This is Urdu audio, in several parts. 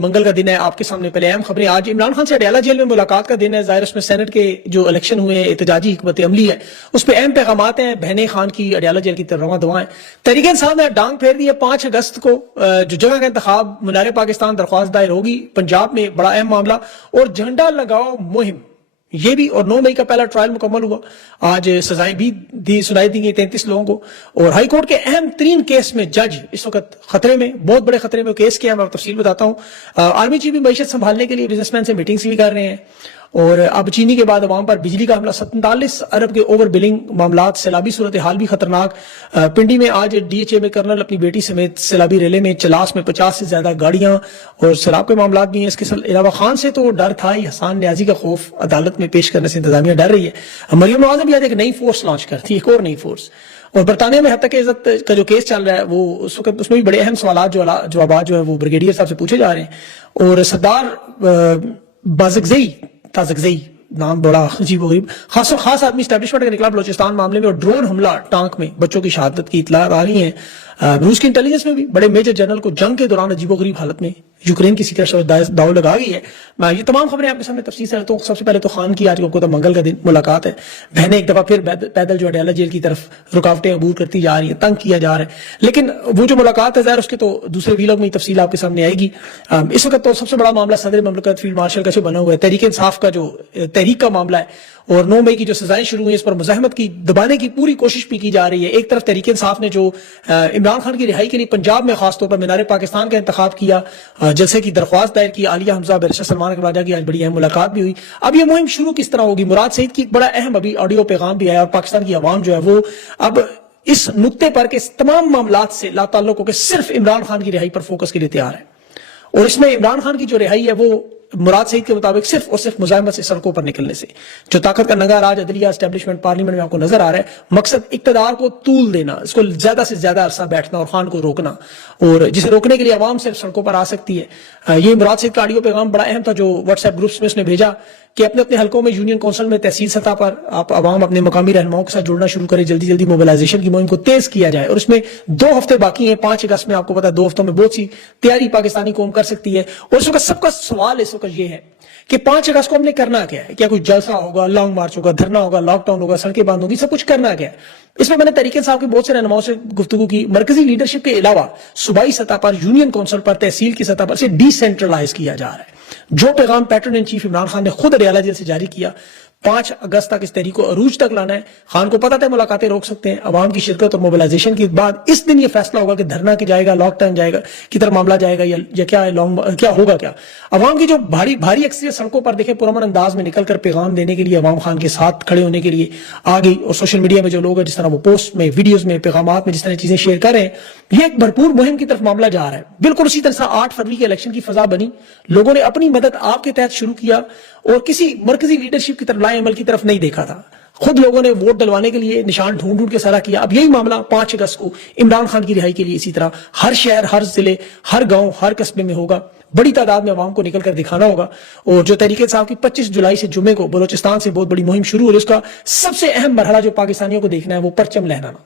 منگل کا دن ہے. آپ کے سامنے پہلے اہم خبریں. آج عمران خان سے اڈیالہ جیل میں ملاقات کا دن ہے. ظاہر اس میں سینٹ کے جو الیکشن ہوئے احتجاجی حکمت عملی ہے اس پہ اہم پیغامات ہیں. بہنیں خان کی اڈیالہ جیل کی طرف رواں دعائیں. تحریک انصاف نے ڈانگ پھیر دی ہے. 5 اگست کو جو جگہ کا انتخاب مینار پاکستان درخواست دائر ہوگی. پنجاب میں بڑا اہم معاملہ. اور جھنڈا لگاؤ مہم یہ بھی. اور 9 مئی کا پہلا ٹرائل مکمل ہوا. آج سزائیں بھی سنائی دی گئی 33 لوگوں کو. اور ہائی کورٹ کے اہم ترین کیس میں جج اس وقت خطرے میں, بہت بڑے خطرے میں کیس کیا ہے. میں تفصیل بتاتا ہوں. آرمی چیف بھی معیشت سنبھالنے کے لیے بزنس مین سے میٹنگز بھی کر رہے ہیں. اور اب چینی کے بعد عوام پر بجلی کا حملہ. 47 ارب کے اوور بلنگ معاملات. سیلابی صورتحال بھی خطرناک. پنڈی میں آج ڈی ایچ اے میں کرنل اپنی بیٹی سمیت سیلابی ریلے میں. چلاس میں 50 سے زیادہ گاڑیاں اور سیلاب کے معاملات بھی ہیں. اس کے علاوہ خان سے تو ڈر تھا ہی. حسان نیازی کا خوف عدالت میں پیش کرنے سے انتظامیہ ڈر رہی ہے. مریم نواز نے بھی آج ایک نئی فورس لانچ کرتی, ایک اور نئی فورس. اور برطانیہ میں حد تک عزت کا جو کیس چل رہا ہے وہ اس وقت اس میں بھی بڑے اہم سوالات جوابات جو ہے وہ بریگیڈیئر صاحب سے پوچھے جا رہے ہیں. اور سردار تازکزئی نام بڑا عجیب و غریب خاص آدمی اسٹیبلشمنٹ کا نکلا بلوچستان معاملے میں. اور ڈرون حملہ ٹانک میں بچوں کی شہادت کی اطلاعات آ رہی ہیں. روس کی انٹیلیجنس میں بھی بڑے میجر جنرل کو جنگ کے دوران عجیب و غریب حالت میں یوکرین کی سیکرٹ سروس داؤ لگا گئی ہے. میں یہ تمام خبریں آپ کے سامنے تفصیل سے رہتا ہوں. سب سے پہلے تو خان کی آج کو تو منگل کا دن ملاقات ہے. بہنیں ایک دفعہ پھر پیدل جو اڈیالہ جیل کی طرف رکاوٹیں عبور کرتی جا رہی ہیں, تنگ کیا جا رہا ہے. لیکن وہ جو ملاقات ہے ظاہر اس کے تو دوسرے ویلاگ میں تفصیل آپ کے سامنے آئے گی. اس وقت تو سب سے بڑا معاملہ صدر مملکت فیلڈ مارشل کا جو بنا ہوا ہے تحریک انصاف کا جو تحریک کا معاملہ ہے. اور 9 مئی کی جو سزائیں شروع ہوئی اس پر مزاحمت کی دبانے کی پوری کوشش بھی کی جا رہی ہے. ایک طرف تحریک انصاف نے جو عمران خان کی رہائی کے لیے پنجاب میں خاص طور پر مینار پاکستان کا انتخاب کیا, جلسے کی درخواست دائر کی. عالیہ حمزہ بیرسٹر سلمان اقبال کی آج بڑی اہم ملاقات بھی ہوئی. اب یہ مہم شروع کس طرح ہوگی؟ مراد سعید کی ایک بڑا اہم ابھی آڈیو پیغام بھی آیا. اور پاکستان کی عوام جو ہے وہ اب اس نقطے پر کہ تمام معاملات سے لا تعلق ہو کے صرف عمران خان کی رہائی پر فوکس کے لیے تیار ہے. اور اس میں عمران خان کی جو رہائی ہے وہ مراد سعید کے مطابق صرف اور صرف مزاحمت سے سڑکوں پر نکلنے سے. جو طاقت کا نگار آج عدلیہ اسٹیبلشمنٹ پارلیمنٹ میں آپ کو نظر آ رہا ہے. مقصد اقتدار کو طول دینا, اس کو زیادہ سے زیادہ عرصہ بیٹھنا اور خان کو روکنا, اور جسے روکنے کے لیے عوام صرف سڑکوں پر آ سکتی ہے. یہ مراد سعید کا آڈیو پیغام بڑا اہم تھا جو واٹس ایپ گروپس میں اس نے بھیجا کہ اپنے اپنے حلقوں میں یونین کونسل میں تحصیل سطح پر آپ عوام اپنے مقامی رہنماؤں کے ساتھ جڑنا شروع کریں. جلدی موبلائزیشن کی مہم کو تیز کیا جائے. اور اس میں 2 ہفتے باقی ہیں. 5 اگست میں آپ کو پتا ہے 2 ہفتوں میں بہت سی تیاری پاکستانی قوم کر سکتی ہے. اور اس وقت سب کا سوال اس وقت یہ ہے کہ 5 اگست کو ہم نے کرنا کیا ہے؟ کیا کوئی جلسہ ہوگا, لانگ مارچ ہوگا, دھرنا ہوگا, لاک ڈاؤن ہوگا, سڑکیں بند ہوگی, سب کچھ کرنا کیا ہے؟ اس میں نے تحریک انصاف کے بہت سے رہنماؤں سے گفتگو کی. مرکزی لیڈرشپ کے علاوہ صوبائی سطح پر, یونین کونسل پر, تحصیل کی سطح پر سے ڈی سینٹرلائز کیا جا رہا ہے. جو پیغام pattern in chief Imran Khan نے خود اڈیالہ جیل سے جاری کیا, 5 اگست تک اس تحریک کو عروج تک لانا ہے. خان کو پتا تھا ملاقاتیں روک سکتے ہیں. عوام کی شرکت اور موبلائزیشن کے بعد اس دن یہ فیصلہ ہوگا کہ دھرنا کی جائے گا, لاک ڈاؤن جائے گا, کدھر معاملہ جائے گا, یا کیا ہوگا. کیا عوام کی جو بھاری اکثریت سڑکوں پر دیکھے پرامن انداز میں نکل کر پیغام دینے کے لیے, عوام خان کے ساتھ کھڑے ہونے کے لیے آ گئی. اور سوشل میڈیا میں جو لوگ ہیں جس طرح وہ پوسٹ میں, ویڈیوز میں, پیغامات میں جس طرح چیزیں شیئر کر رہے ہیں, یہ ایک بھرپور مہم کی طرف معاملہ جا رہا ہے. بالکل اسی طرح 8 فروری کے الیکشن کی فضا بنی. لوگوں نے اپنی مدد آپ کے تحت شروع کیا اور کسی مرکزی لیڈرشپ کی طرف, لائے عمل کی طرف نہیں دیکھا تھا. خود لوگوں نے ووٹ ڈلوانے کے لیے نشان ڈھونڈ کے سارا کیا. اب یہی معاملہ 5 اگست کو عمران خان کی رہائی کے لیے اسی طرح ہر شہر, ہر ضلع, ہر گاؤں, ہر قصبے میں ہوگا. بڑی تعداد میں عوام کو نکل کر دکھانا ہوگا. اور جو تحریک انصاف کی 25 جولائی سے جمعے کو بلوچستان سے بہت بڑی مہم شروع ہو رہی ہے, اس کا سب سے اہم مرحلہ جو پاکستانیوں کو دیکھنا ہے وہ پرچم لہرانا.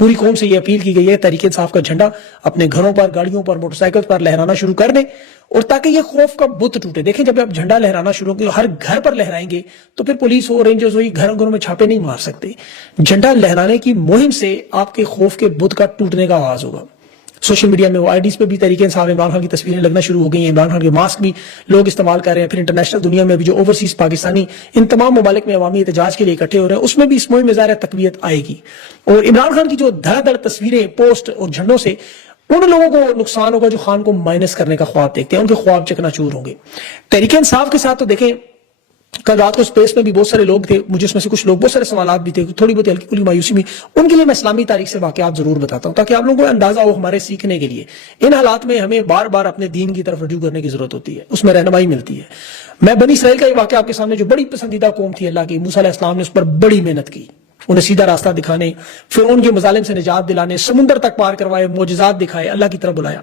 پوری قوم سے یہ اپیل کی گئی ہے تحریک انصاف کا جھنڈا اپنے گھروں پر, گاڑیوں پر, موٹر سائیکل پر لہرانا شروع کر دیں, اور تاکہ یہ خوف کا بت ٹوٹے. دیکھیں جب آپ جھنڈا لہرانا شروع کریں, ہر گھر پر لہرائیں گے تو پھر پولیس ہو, رینجرز ہو, گھروں میں چھاپے نہیں مار سکتے. جھنڈا لہرانے کی مہم سے آپ کے خوف کے بت کا ٹوٹنے کا آغاز ہوگا. سوشل میڈیا میں وہ آئی ڈیز پہ بھی تحریک انصاف عمران خان کی تصویریں لگنا شروع ہو گئی ہیں. عمران خان کے ماسک بھی لوگ استعمال کر رہے ہیں. پھر انٹرنیشنل دنیا میں بھی جو اوورسیز پاکستانی ان تمام ممالک میں عوامی احتجاج کے لیے اکٹھے ہو رہے ہیں, اس میں بھی اس مہم میں ظاہر تقویت آئے گی. اور عمران خان کی جو دھڑا دھڑ تصویریں, پوسٹ اور جھنڈوں سے ان لوگوں کو نقصان ہوگا جو خان کو مائنس کرنے کا خواب دیکھتے ہیں. ان کے خواب چکنا-چور ہوں گے. تحریک انصاف کے ساتھ تو دیکھیں کل رات کو اسپیس میں بھی بہت سارے لوگ تھے, مجھے اس میں سے کچھ لوگ, بہت سارے سوالات بھی تھے, تھوڑی بہت ہلکی پھلکی مایوسی بھی. ان کے لیے میں اسلامی تاریخ سے واقعات ضرور بتاتا ہوں تاکہ آپ لوگوں کو اندازہ ہو ہمارے سیکھنے کے لیے. ان حالات میں ہمیں بار بار اپنے دین کی طرف رجوع کرنے کی ضرورت ہوتی ہے, اس میں رہنمائی ملتی ہے. میں بنی اسرائیل کا یہ واقعہ آپ کے سامنے, جو بڑی پسندیدہ قوم تھی اللہ کی, موسیٰ علیہ السلام نے اس پر بڑی محنت کی, انہیں سیدھا راستہ دکھانے, فرعون کے مظالم سے نجات دلانے, سمندر تک پار کروائے, معجزات دکھائے, اللہ کی طرف بلایا.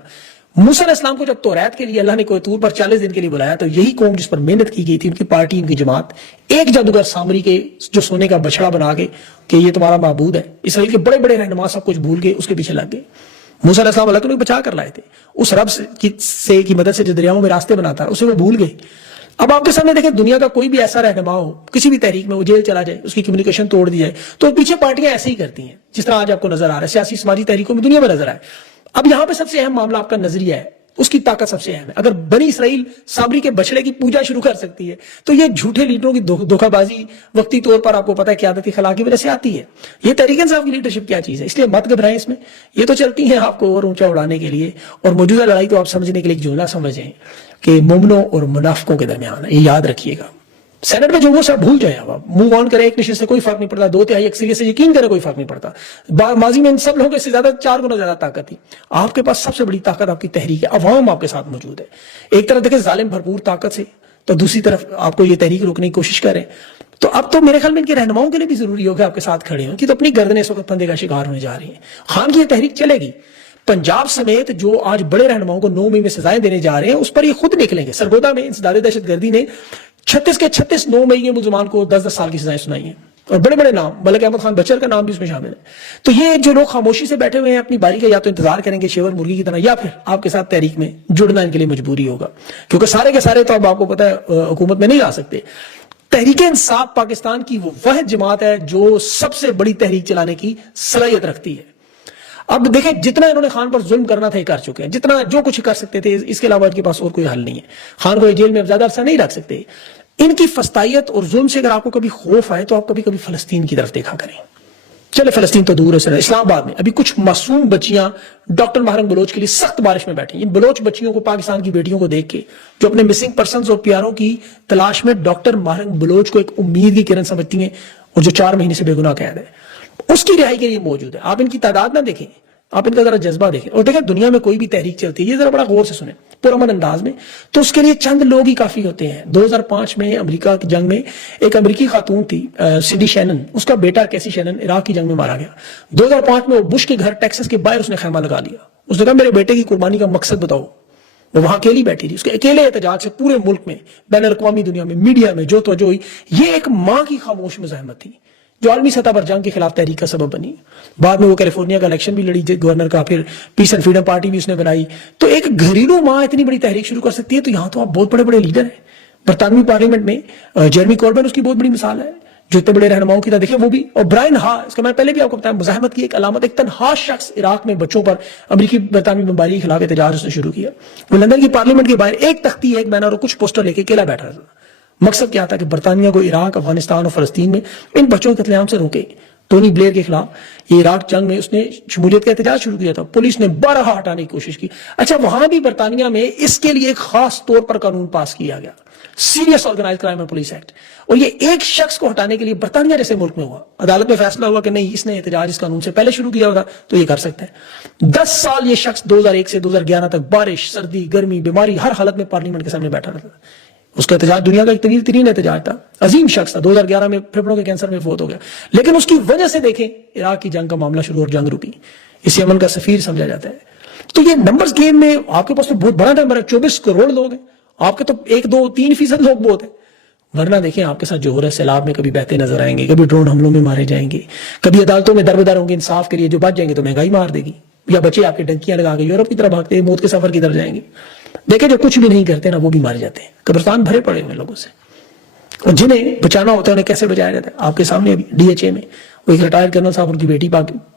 موسیٰ علیہ السلام کو جب توریت کے لیے اللہ نے کوہ طور پر 40 دن کے لیے بلایا تو یہی قوم جس پر محنت کی گئی تھی, ان کی پارٹی, ان کی جماعت, ایک جادوگر سامری کے جو سونے کا بچڑا بنا کے کہ یہ تمہارا معبود ہے, اسرائیل کے بڑے بڑے رہنما سب کچھ بھول گئے, اس کے پیچھے لگ گئے. موسیٰ علیہ السلام اللہ کو بچا کر لائے تھے اس رب سے کی مدد سے جو دریاؤں میں راستے بناتا ہے، اسے وہ بھول گئے۔ اب آپ کے سامنے دیکھیں دنیا کا کوئی بھی ایسا رہنما ہو کسی بھی تحریک میں، وہ جیل چلا جائے، اس کی کمیونیکیشن توڑ دی جائے، تو پیچھے پارٹیاں ایسے ہی کرتی ہیں جس طرح آج آپ کو نظر آ رہا ہے سیاسی سماجی تحریکوں میں دنیا میں نظر آئے۔ اب یہاں پہ سب سے اہم معاملہ آپ کا نظریہ ہے، اس کی طاقت سب سے اہم ہے۔ اگر بنی اسرائیل سامری کے بچڑے کی پوجا شروع کر سکتی ہے تو یہ جھوٹے لیڈروں کی دھوکہ بازی وقتی طور پر آپ کو پتہ ہے قیادتی خلا کی وجہ سے آتی ہے۔ یہ تحریک انصاف کی لیڈرشپ کیا چیز ہے، اس لیے مت گھبرائیں اس میں، یہ تو چلتی ہیں آپ کو اور اونچا اڑانے کے لیے، اور موجودہ لڑائی تو آپ سمجھنے کے لیے ایک جملہ سمجھیں کہ مومنوں اور منافقوں کے درمیان ہے، یہ یاد رکھیے گا۔ سینٹ میں جو وہ سب بھول جائے، اب موو آن کرے، ایک نشست سے کوئی فرق نہیں پڑتا، 2/3 اکثریت سے یقین کرے کوئی فرق نہیں پڑتا۔ ماضی میں ان سب لوگوں سے زیادہ 4 گنا زیادہ طاقت تھی، آپ کے پاس سب سے بڑی طاقت آپ کی تحریک ہے، عوام آپ کے ساتھ موجود ہے۔ ایک طرف دیکھیں ظالم بھرپور طاقت سے، تو دوسری طرف آپ کو یہ تحریک روکنے کی کوشش کریں، تو اب تو میرے خیال میں ان کے رہنماؤں کے لیے بھی ضروری ہوگا آپ کے ساتھ کھڑے ہوں، کہ تو اپنی گردنیں اس وقت پھندے کا شکار ہونے جا رہی ہیں۔ خان کی یہ تحریک چلے گی، پنجاب سمیت جو آج بڑے رہنماؤں کو 9 مئی میں سزائیں دینے جا رہے ہیں اس پر یہ خود نکلیں گے۔ سرگودا میں انسداد دہشت گردی نے 36 کے 36 9 مئی کے ملزمان کو 10-10 سال کی سزائیں سنائی ہیں، اور بڑے بڑے نام، ملک احمد خان بچر کا نام بھی اس میں شامل ہے۔ تو یہ جو لوگ خاموشی سے بیٹھے ہوئے ہیں اپنی باری کا یا تو انتظار کریں گے شیور مرغی کی طرح، یا پھر آپ کے ساتھ تحریک میں جڑنا ان کے لیے مجبوری ہوگا، کیونکہ سارے کے سارے تو اب آپ کو پتہ ہے حکومت میں نہیں آ سکتے۔ تحریک انصاف پاکستان کی وہ واحد جماعت ہے جو سب سے بڑی تحریک چلانے کی صلاحیت رکھتی ہے۔ اب دیکھیں جتنا انہوں نے خان پر ظلم کرنا تھا یہ کر چکے ہیں، جتنا جو کچھ کر سکتے تھے، اس کے علاوہ ان کے پاس اور کوئی حل نہیں ہے۔ خان کو جیل میں اب زیادہ عرصہ نہیں رکھ سکتے۔ ان کی فسطائیت اور ظلم سے اگر آپ کو کبھی خوف آئے تو آپ کبھی کبھی فلسطین کی طرف دیکھا کریں۔ چلے فلسطین تو دور ہے، اسلام آباد میں ابھی کچھ معصوم بچیاں ڈاکٹر ماہرنگ بلوچ کے لیے سخت بارش میں بیٹھی ہیں۔ ان بلوچ بچیوں کو، پاکستان کی بیٹیوں کو دیکھ کے، جو اپنے مسنگ پرسنز اور پیاروں کی تلاش میں ڈاکٹر ماہرنگ بلوچ کو ایک امید کی کرن سمجھتی ہیں، اور جو 4 مہینے سے بے گناہ قید ہے، اس کی رہائی کے لیے موجود ہے۔ آپ ان کی تعداد نہ دیکھیں، آپ ان کا ذرا جذبہ دیکھیں، اور دیکھیں دنیا میں کوئی بھی تحریک چلتی ہے، یہ ذرا بڑا غور سے سنیں پرامن انداز میں، تو اس کے لیے چند لوگ ہی کافی ہوتے ہیں۔ 2005 میں امریکہ کی جنگ میں ایک امریکی خاتون تھی سنڈی شینن، اس کا بیٹا کیسی شینن عراق کی جنگ میں مارا گیا۔ 2005 میں وہ بش کے گھر ٹیکسس کے باہر اس نے خیمہ لگا لیا، اس نے کہا میرے بیٹے کی قربانی کا مقصد بتاؤ۔ وہ وہاں اکیلی بیٹھی تھی، اس کے اکیلے احتجاج سے پورے ملک میں، بین الاقوامی دنیا میں، میڈیا میں جو توجہ ہوئی، یہ ایک ماں کی خاموش مزاحمت تھی جو عالمی سطح پر جنگ کے خلاف تحریک کا سبب بنی۔ بعد میں وہ کیلیفورنیا کا الیکشن بھی لڑی گورنر کا، پھر پیس اینڈ فریڈم پارٹی بھی اس نے بنائی۔ تو ایک گھریلو ماں اتنی بڑی تحریک شروع کر سکتی ہے، تو یہاں تو آپ بہت بڑے بڑے لیڈر ہیں۔ برطانوی پارلیمنٹ میں جیرمی کوربن اس کی بہت بڑی مثال ہے، جو اتنے بڑے رہنماؤں کی طرح دیکھیں وہ بھی، اور برائن ہا، اس کا میں پہلے بھی آپ کو بتایا، مزاحمت کی ایک علامت، ایک تنہا شخص عراق میں بچوں پر امریکی برطانوی بمباری کے خلاف احتجاج اس نے شروع کیا۔ وہ لندن کی پارلیمنٹ کے باہر ایک تختی، ایک بینر اور کچھ پوسٹر لے کے اکیلا بیٹھا تھا۔ مقصد کیا تھا کہ برطانیہ کو عراق، افغانستان اور فلسطین میں ان بچوں کے قتل عام سے روکے۔ ٹونی بلیئر کے خلاف یہ عراق جنگ میں اس نے شمولیت کا احتجاج شروع کیا تھا، پولیس نے 12 ہٹانے کی کوشش کی۔ اچھا وہاں بھی برطانیہ میں اس کے لیے ایک خاص طور پر قانون پاس کیا گیا، serious organise crime and police act, اور یہ ایک شخص کو ہٹانے کے لیے برطانیہ جیسے ملک میں ہوا، عدالت میں فیصلہ ہوا کہ نہیں، اس نے احتجاج اس قانون سے پہلے شروع کیا ہوتا تو یہ کر سکتا ہے۔ 10 سال یہ شخص 2001 سے 2011 تک بارش، سردی، گرمی، بیماری، ہر حالت میں پارلیمنٹ کے سامنے بیٹھا رہتا تھا۔ اس کا احتجاج دنیا کا ایک طویل ترین احتجاج تھا، عظیم شخص تھا، 2011 میں پھیپھڑوں کے کینسر میں فوت ہو گیا، لیکن اس کی وجہ سے دیکھیں عراق کی جنگ کا معاملہ شروع اور جنگ رکی، اسے امن کا سفیر سمجھا جاتا ہے۔ تو یہ نمبرز گیم میں آپ کے پاس تو بہت بڑا نمبر ہے، 24 کروڑ لوگ ہیں، آپ کے تو 1 2 3% لوگ بہت ہیں، ورنہ دیکھیں آپ کے ساتھ جو ہو رہا ہے، سیلاب میں کبھی بہتے نظر آئیں گے، کبھی ڈرون حملوں میں مارے جائیں گے، کبھی عدالتوں میں دربدر ہوں گے انصاف کے لیے، جو بچ جائیں گے تو مہنگائی مار دے گی، یا بچے آپ کے ڈنکیاں لگا کے یورپ کی طرف بھاگتے ہیں، موت کے سفر کی طرف جائیں گے۔ دیکھیں جو کچھ بھی نہیں کرتے نا وہ بھی مارے جاتے ہیں، قبرستان بھرے پڑے ہوئے لوگوں سے، اور جنہیں بچانا ہوتا ہے انہیں کیسے بچایا جاتا ہے آپ کے سامنے۔ ابھی DHA میں وہ ایک ریٹائر کرنل صاحب، ان کی بیٹی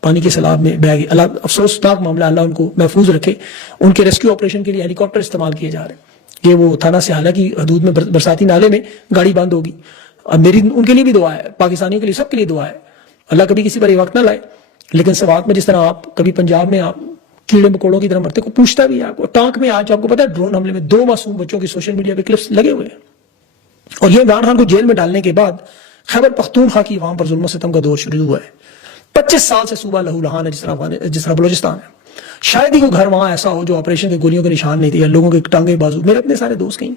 پانی کے سیلاب میں بہہ گئی، اللہ افسوسناک معاملہ، اللہ ان کو محفوظ رکھے۔ ان کے ریسکیو آپریشن کے لیے ہیلی کاپٹر استعمال کیے جا رہے ہیں، یہ وہ تھانہ سیالہ کی حدود میں برساتی نالے میں گاڑی بند ہوگی۔ اب میری ان کے لیے بھی دعا ہے، پاکستانیوں کے لیے، سب کے لیے دعا ہے، اللہ کبھی کسی پر یہ وقت نہ لائے۔ لیکن سوات میں جس طرح آپ کبھی پنجاب میں آپ کیڑے مکوڑوں کی طرح مرتے، کو پوچھتا بھی ہے آپ کو۔ ٹانک میں آج آپ کو پتا ہے ڈرون حملے میں 2 معصوم بچوں کی سوشل میڈیا پہ کلپس لگے ہوئے ہیں، اور یہ عمران خان کو جیل میں ڈالنے کے بعد خیبر پختونخوا کی عوام پر ظلم و ستم کا دور شروع ہوا ہے۔ 25 سال سے صوبہ لہو لہان ہے، جس طرح بلوچستان ہے۔ شاید ہی کوئی گھر وہاں ایسا ہو جو آپریشن کے گولیوں کے نشان نہیں تھے، یا لوگوں کے ٹانگے بازو۔ میرے اپنے سارے دوست کہیں،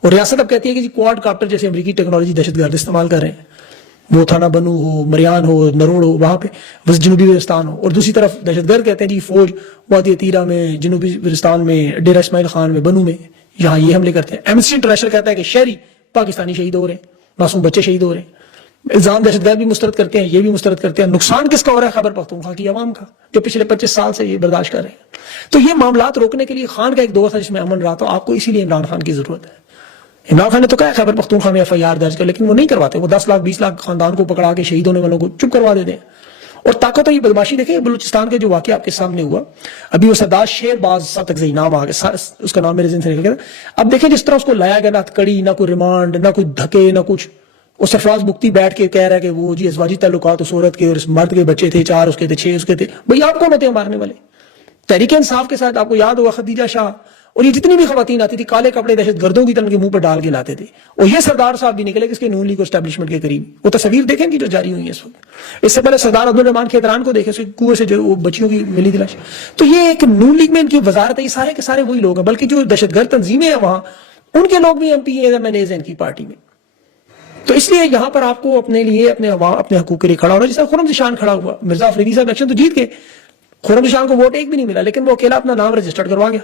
اور ریاست اب کہتی ہے کہ کوارڈ کاپٹر جیسے امریکی ٹیکنالوجی دہشت گرد استعمال کر رہے ہیں، وہ تھانہ بنو ہو، مریان ہو، نروڑ ہو، وہاں پہ جنوبی وزیرستان ہو، اور دوسری طرف دہشت گرد کہتے ہیں جی فوج وادی تیرہ میں، جنوبی وزیرستان میں، ڈیرہ اسماعیل خان میں، بنو میں، یہاں یہ حملے کرتے ہیں۔ ایمنسٹی انٹرنیشنل کہتا ہے کہ شہری پاکستانی شہید ہو رہے ہیں، معصوم بچے شہید ہو رہے ہیں۔ الزام دہشت گرد بھی مسترد کرتے ہیں، یہ بھی مسترد کرتے ہیں. نقصان کس کا ہو رہا ہے؟ خیبر پختونخوا کی عوام کا، جو پچھلے 25 سال سے یہ برداشت کر رہے ہیں. تو یہ معاملات روکنے کے لیے خان کا ایک دور تھا جس میں امن رہا تھا. آپ کو اسی لیے عمران خان کی ضرورت ہے. عمران خان نے تو کہا خیبر پختونخوا میں FIR درج کر، لیکن وہ نہیں کرواتے. وہ 10 لاکھ 20 لاکھ خاندان کو پکڑا کے شہید ہونے والوں کو چپ کروا دیتے ہیں. اور طاقت یہ بدماشی دیکھیں. بلوچستان کے جو واقعہ آپ کے سامنے ہوا ابھی، وہ سردار شیر باز ساتکزئی نام آ گیا، اس کا نام میرے ذہن سے نکل گیا. اب دیکھیں جس طرح اس کو لایا گیا، نہ کڑی، نہ کوئی ریمانڈ، نہ کوئی دھکے، نہ کچھ. وہ سرفراز مفتی بیٹھ کے کہہ رہا ہے کہ وہ جی ازواجی تعلقات اس عورت کے اور اس مرد کے بچے تھے، 4 اس کے تھے، 6 اس کے تھے. بھئی آپ کون ہوتے ہیں مارنے والے؟ تحریک انصاف کے ساتھ آپ کو یاد ہوگا خدیجہ شاہ اور یہ جتنی بھی خواتین آتی تھی کالے کپڑے دہشت گردوں کی طرح کے منہ پر ڈال کے لاتے تھے. اور یہ سردار صاحب بھی نکلے کس کے؟ نون لیگ اسٹیبلشمنٹ کے قریب. وہ تصویر دیکھیں گی جو جاری ہوئی ہے اس وقت. اس سے پہلے سردار عبدالرحمان کھیتران کو دیکھیں، کنویں سے جو بچیوں کی ملی تلاش. تو یہ ایک نون لیگ میں ان کی وزارت ہے، یہ سارے کے سارے وہی لوگ ہیں. بلکہ جو دہشت گرد تنظیمیں ہیں وہاں، ان کے لوگ بھی MP ہیں، MNAs ہیں ان کی پارٹی میں. تو اس لیے یہاں پر آپ کو اپنے لیے اپنے حقوق کے لیے کھڑا ہونا. جیسا خرم ذیشان کھڑا ہوا، مرزا افریدی صاحب الیکشن تو جیت گئے، خرم ذیشان کو ووٹ ایک بھی نہیں ملا، لیکن وہ اکیلا اپنا نام رجسٹرڈ کروا گیا.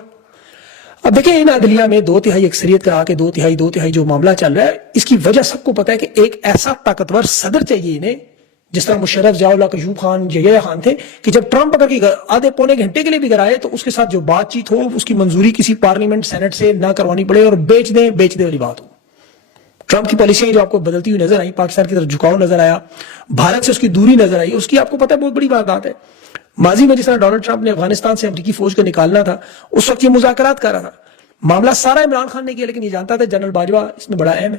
اب دیکھیں ان عدلیہ میں 2/3 اکثریت کا آ کے 2/3 جو معاملہ چل رہا ہے، اس کی وجہ سب کو پتا ہے کہ ایک ایسا طاقتور صدر چاہیے انہیں، جس طرح مشرف، ضیاء اللہ، قیوم خان، یحییٰ خان تھے، کہ جب ٹرمپ اگر آدھے پونے گھنٹے کے لیے بھی گھر آئے تو اس کے ساتھ جو بات چیت ہو، اس کی منظوری کسی پارلیمنٹ سینٹ سے نہ کروانی پڑے اور بیچ دیں والی بات ہو. ٹرمپ کی پالیسیاں جو آپ کو بدلتی ہوئی نظر آئی، پاکستان کی طرف جھکاؤ نظر آیا، بھارت سے اس کی دوری نظر آئی، اس کی آپ کو پتہ ہے بہت بڑی واردات ہے. ماضی میں جس طرح ڈونلڈ ٹرمپ نے افغانستان سے امریکی فوج کو نکالنا تھا، اس وقت یہ مذاکرات کر رہا تھا. معاملہ سارا عمران خان نے کیا، لیکن یہ جانتا تھا جنرل باجوہ اس میں بڑا اہم ہے.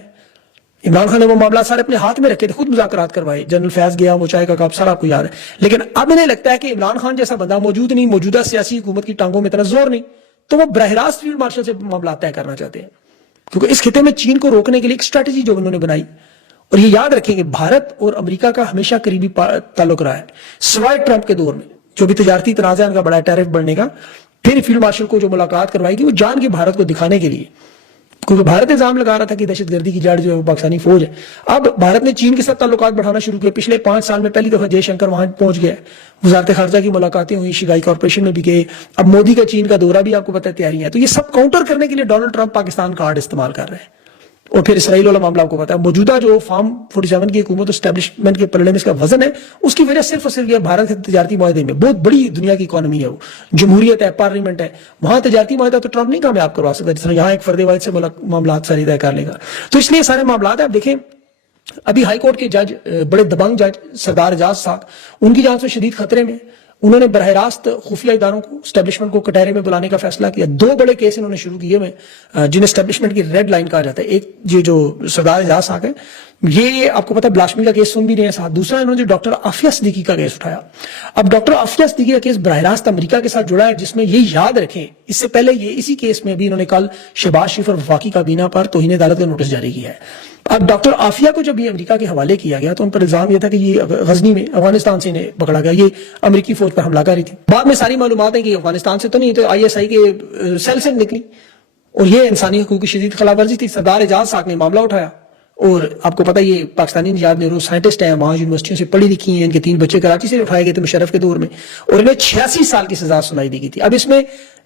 عمران خان نے وہ معاملہ سارے اپنے ہاتھ میں رکھے تھے، خود مذاکرات کروائے. جنرل فیض گیا، وہ چائے کا کپ، سارا آپ کو یاد ہے. لیکن اب انہیں لگتا ہے کہ عمران خان جیسا بندہ موجود نہیں، موجودہ سیاسی حکومت کی ٹانگوں میں اتنا زور نہیں، تو وہ براہ راست فیلڈ مارشل سے معاملات طے کرنا چاہتے ہیں. کیونکہ اس خطے میں چین کو روکنے کے لیے ایک اسٹریٹجی جو انہوں نے بنائی. اور یہ یاد رکھیں کہ بھارت اور امریکہ کا ہمیشہ قریبی تعلق رہا ہے، سوائے ٹرمپ کے دور میں جو بھی تجارتی تنازع ان کا بڑا ٹیرف بڑھنے کا. پھر فیلڈ مارشل کو جو ملاقات کروائی گی وہ جان کے بھارت کو دکھانے کے لیے، کیونکہ بھارت الزام لگا رہا تھا کہ دہشت گردی کی جڑ جو ہے وہ پاکستانی فوج ہے. اب بھارت نے چین کے ساتھ تعلقات بڑھانا شروع کیے. پچھلے 5 سال میں پہلی دفعہ جے شنکر وہاں پہنچ گیا، وزارت خارجہ کی ملاقاتیں ہوئی، شنگھائی کارپوریشن میں بھی گئے. اب مودی کا چین کا دورہ بھی آپ کو پتہ ہے تیاری ہے. تو یہ سب کاؤنٹر کرنے کے لیے ڈونلڈ ٹرمپ پاکستان کارڈ استعمال کر رہے ہیں. اور پھر اسرائیل والا معاملہ آپ کو پتا ہے، موجودہ جو فارم 47 کی حکومت اسٹیبلشمنٹ کے پلڑے میں اس کا وزن ہے، اس کی وجہ صرف اور صرف یہ بھارت کے تجارتی معاہدے میں، بہت بڑی دنیا کی اکانومی ہے، وہ جمہوریت ہے، پارلیمنٹ ہے، وہاں تجارتی معاہدہ تو ٹرمپ نہیں کامیاب کروا سکتا، جس طرح یہاں ایک فرد واحد سے معاملات ساری طے کر لے گا. تو اس لیے سارے معاملات ہیں. آپ دیکھیں ابھی ہائی کورٹ کے جج، بڑے دبنگ جج سردار اعجاز صاحب، ان کی جان سے شدید خطرے میں. انہوں نے براہ راست خفیہ اداروں کو، اسٹیبلشمنٹ کو کٹہرے میں بلانے کا فیصلہ کیا. 2 بڑے کیس انہوں نے شروع کیے ہوئے، جنہیں اسٹیبلشمنٹ کی ریڈ لائن کہا جاتا ہے. ایک یہ جو سردار اعجاز صاحب ہے، یہ آپ کو پتا ہے بلاسفیمی کا کیس سن بھی رہے ہیں ساتھ. دوسرا انہوں نے ڈاکٹر عافیہ صدیقی کا کیس اٹھایا. اب ڈاکٹر عافیہ صدیقی کا کیس براہ راست امریکہ کے ساتھ جڑا ہے، جس میں یہ یاد رکھیں اس سے پہلے یہ اسی کیس میں بھی انہوں نے کل شہباز شریف اور وفاقی کابینہ پر توہین عدالت کا نوٹس جاری کیا ہے. اب ڈاکٹر عافیہ کو جب یہ امریکہ کے حوالے کیا گیا تو ان پر الزام یہ تھا کہ یہ غزنی میں افغانستان سے انہیں پکڑا گیا، یہ امریکی فوج پر حملہ کاری تھی. بعد میں ساری معلومات ہیں کہ افغانستان سے تو نہیں، تو ISI کے سیل سے نکلی، اور یہ انسانی حقوق کی شدید خلاف ورزی تھی. سردار اعجاز صاحب نے معاملہ اٹھایا، اور آپ کو پتا یہ پاکستانی نژاد نیورو سائنٹسٹ ہیں، وہاں یونیورسٹیوں سے پڑھی لکھی ہیں. ان کے 3 بچے کراچی سے اٹھائے گئے تھے مشرف کے دور میں، اور انہیں 86 سال کی سزا سنائی دی گئی تھی. اب اس میں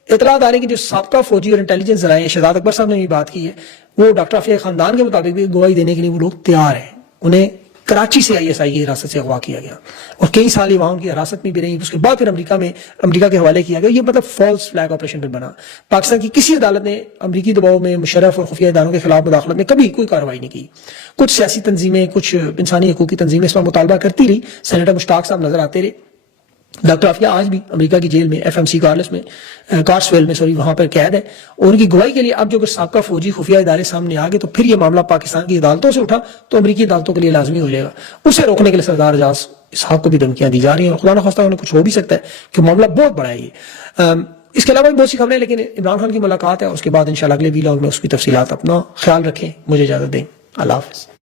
اطلاعات آ رہی کہ جو سابقہ فوجی اور انٹیلیجنس ذرائع، شہزاد اکبر صاحب نے بھی بات کی ہے، وہ ڈاکٹر عافیہ خاندان کے مطابق بھی گواہی دینے کے لیے وہ لوگ تیار ہیں. انہیں کراچی سے ISI کی حراست سے اغوا کیا گیا اور کئی سال وہاں ان کی حراست میں بھی رہی. اس کے بعد پھر امریکہ کے حوالے کیا گیا. یہ مطلب فالس فلیگ آپریشن پہ بنا. پاکستان کی کسی عدالت نے امریکی دباؤ میں مشرف اور خفیہ اداروں کے خلاف مداخلت میں کبھی کوئی کارروائی نہیں کی. کچھ سیاسی تنظیمیں، کچھ انسانی حقوق کی تنظیمیں اس پر مطالبہ کرتی رہی. سینیٹر مشتاق صاحب نظر آتے رہے. ڈاکٹر عافیہ آج بھی امریکہ کی جیل میں FMC کارسویل میں وہاں پر قید ہے، اور ان کی گواہی کے لیے اب جو سابقہ فوجی خفیہ ادارے سامنے آ گئے تو پھر یہ معاملہ پاکستان کی عدالتوں سے اٹھا تو امریکی عدالتوں کے لیے لازمی ہو جائے گا. اسے روکنے کے لیے سردار اعجاز صاحب کو بھی دھمکیاں دی جا رہی ہیں، اور خدا نخواستہ انہیں کچھ ہو بھی سکتا ہے کہ معاملہ بہت بڑا ہے یہ. اس کے علاوہ بھی بہت سی خبریں، لیکن عمران خان کی ملاقات ہے، اس کے بعد انشاءاللہ اگلے ویلاگ میں اس کی تفصیلات. اپنا خیال رکھیں، مجھے اجازت دیں. اللہ حافظ.